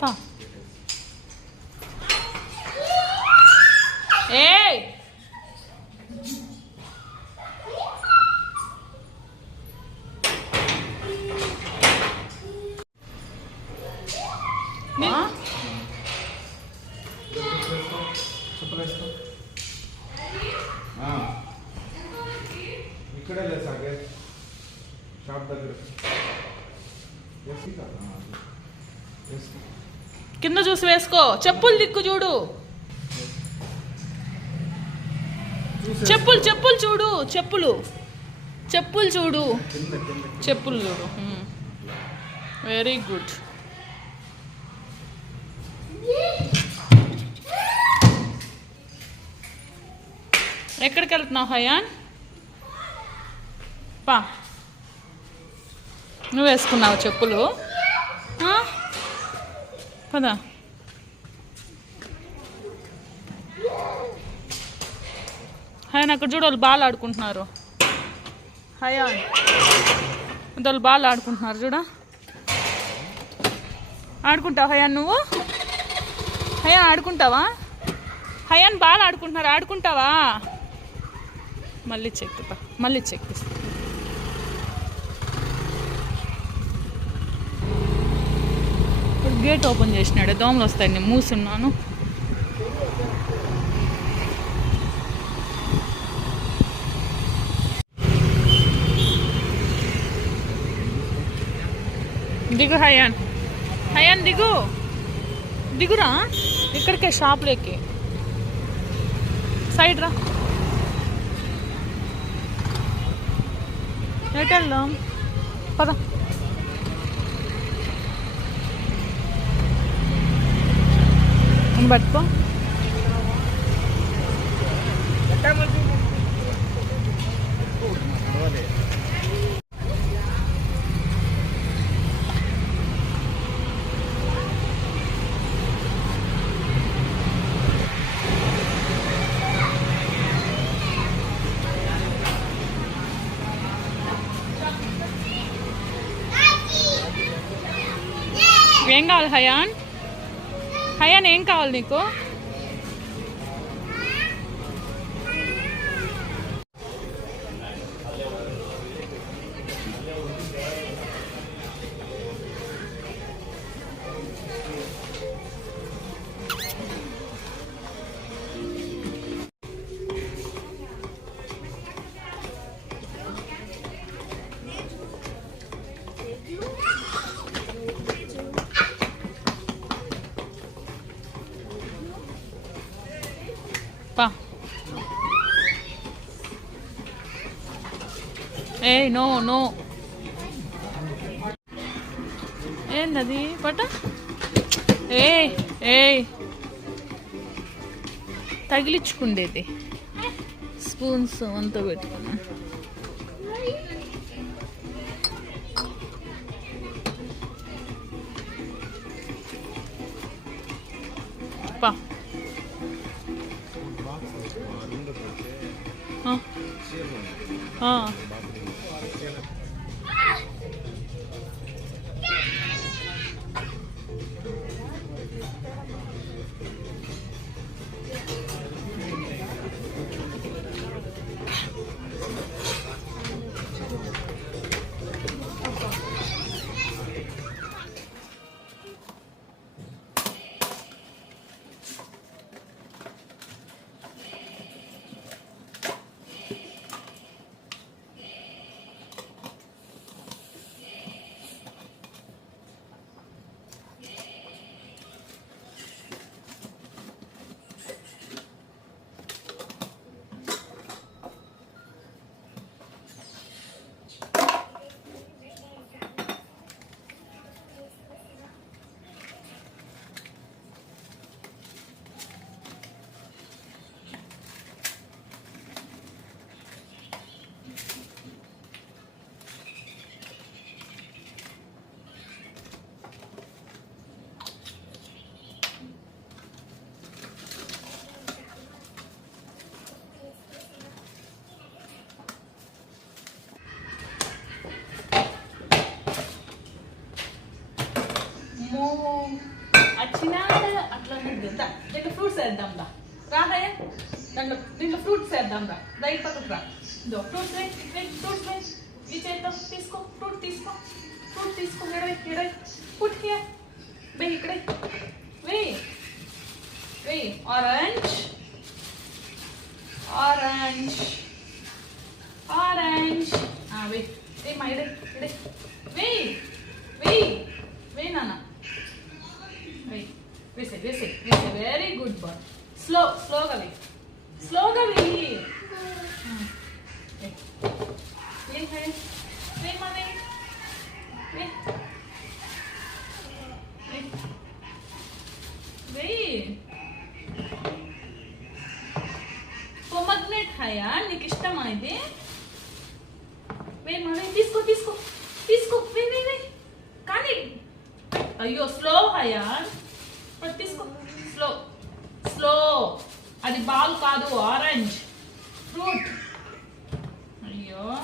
పా. ఏయ్ ఇక్కడే లేదు సాగే షాప్ దగ్గర కింద చూసి వేసుకో. చెప్పులు దిక్కు చూడు. చెప్పులు చెప్పులు చూడు. చెప్పులు చెప్పులు చూడు. చెప్పులు చూడు. Very good. ఎక్కడికి వెళ్తున్నావు హయాన్? పా. నువ్వు వేసుకున్నావు చెప్పులు? పదా. హయాన్ అక్కడ చూడు, వాళ్ళు బాల్ ఆడుకుంటున్నారు. హయాన్ వాళ్ళు బాల్ ఆడుకుంటున్నారు చూడ. ఆడుకుంటావా హయాన్? నువ్వు హయాన్ ఆడుకుంటావా? హయాన్ బాల్ ఆడుకుంటున్నారు, ఆడుకుంటావా? మళ్ళీ చెక్కిపా, మళ్ళీ చెక్కిస్తా. ఇప్పుడు గేట్ ఓపెన్ చేసినాడు, దోమలు వస్తాయి. నేను మూసున్నాను. దిగు హయాన్. హయాన్ దిగు, దిగురా. ఇక్కడికే షాప్లోకి సైడ్ రా. ఎటు వెళ్దాం? పద. పట్టుకో. ఏం కావాలి హయాన్? హయాన్ ఏం కావాలి నీకు? ఏ నో నో. ఏందది పట? ఏ ఏ తగిలించుకుండేది. స్పూన్స్ అంతా పెట్టుకున్నా. పా. వచ్చినా అట్లా దా దీంట్లో ఫ్రూట్స్ వేద్దాం దా రా హయ దీంట్లో ఫ్రూట్స్ వేద్దాం రా రైట్ పక్కకు రా దో ఫ్రూట్స్ ఫ్రూట్స్ ఈ చేద్దాం తీసుకో ఫ్రూట్ తీసుకో ఎడవై పుట్ హియర్ వెయ్యి ఇక్కడే వెయ్యి ఆరెంజ్ వెయ్యి మా ఇడే వెయ్యి నాన్న వేసే వెరీ గుడ్ బాయ్ స్లోగా వెయ్యి పొమగ్నేట్ హయా నీకు ఇష్టమా ఇది తీసుకో వెయ్యి కానీ అయ్యో స్లో హయా తీసుకో స్లో అది బాల్ కాదు ఆరెంజ్ ఫ్రూట్ అయ్యో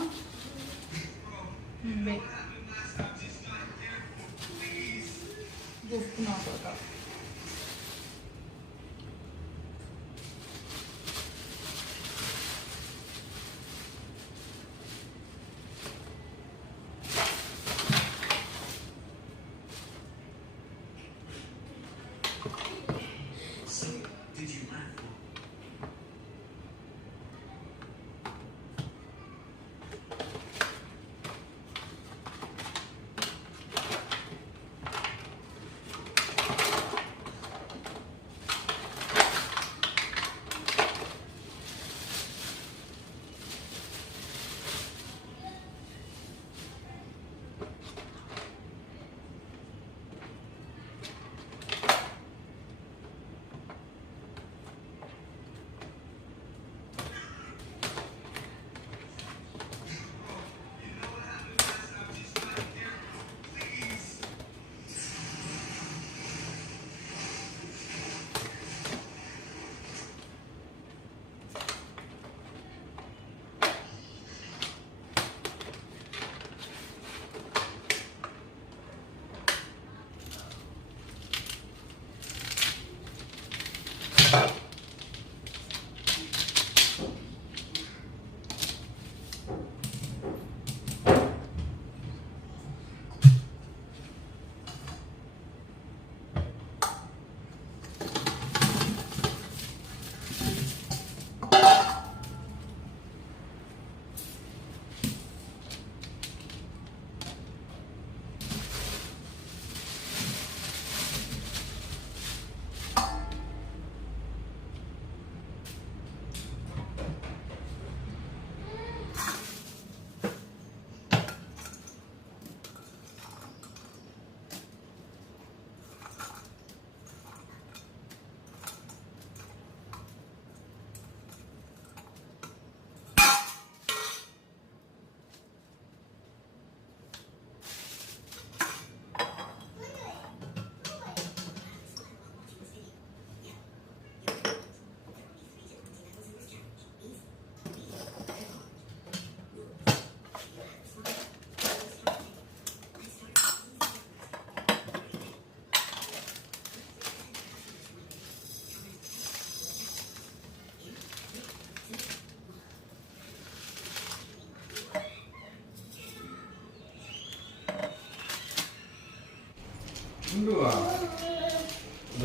ఉండువా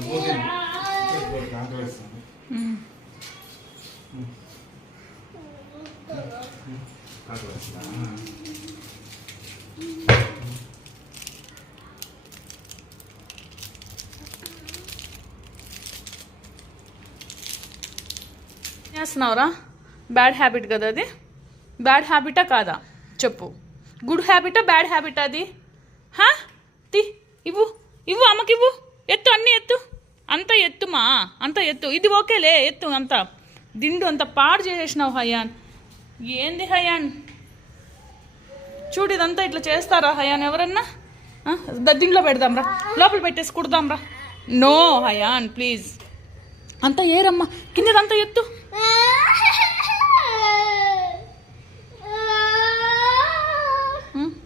పోతే దాంట్లో వేస్తాను దాంట్లో వేస్తాను చేస్తున్నావురా బ్యాడ్ హ్యాబిట్ కదా అది బ్యాడ్ హ్యాబిటా కాదా చెప్పు గుడ్ హ్యాబిటా బ్యాడ్ హ్యాబిటా అది తీ ఇవ్వు అమ్మకి ఇవ్వు ఎత్తు అన్నీ ఎత్తు అంత ఎత్తుమా అంత ఎత్తు ఇది ఓకేలే ఎత్తు అంత దిండు అంత పాడు చేసేసినావు హయాన్ ఏంది హయాన్ చూడు ఇదంతా ఇట్లా చేస్తారా హయాన్ ఎవరన్నా దీంట్లో పెడదాంరా లోపల పెట్టేసి కుడదాంరా నో హయాన్ ప్లీజ్ అంతా ఏరమ్మా కిందదంతా ఎత్తు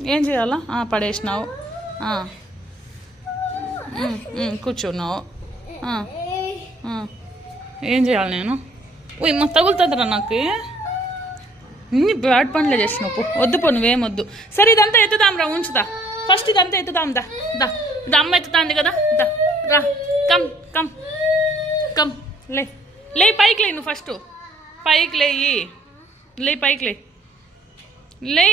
ఏం చేయాలా పడేసినావు కూర్చున్నావు ఏం చేయాలి నేను మా తగులుతుందిరా నాకు ఇన్ని బ్యాడ్ పనులే చేసినావు పో వద్దు పో నువ్వేం వద్దు సరే ఇదంతా ఎత్తుదాం రా ఉంచుదా ఫస్ట్ ఇదంతా ఎత్తుదాం దా దా ఇది అమ్మ ఎత్తుతాంది కదా దా రా కమ్ కమ్ కమ్ లే పైకి లే నువ్వు ఫస్ట్ పైకి లేయి లే పైకి లే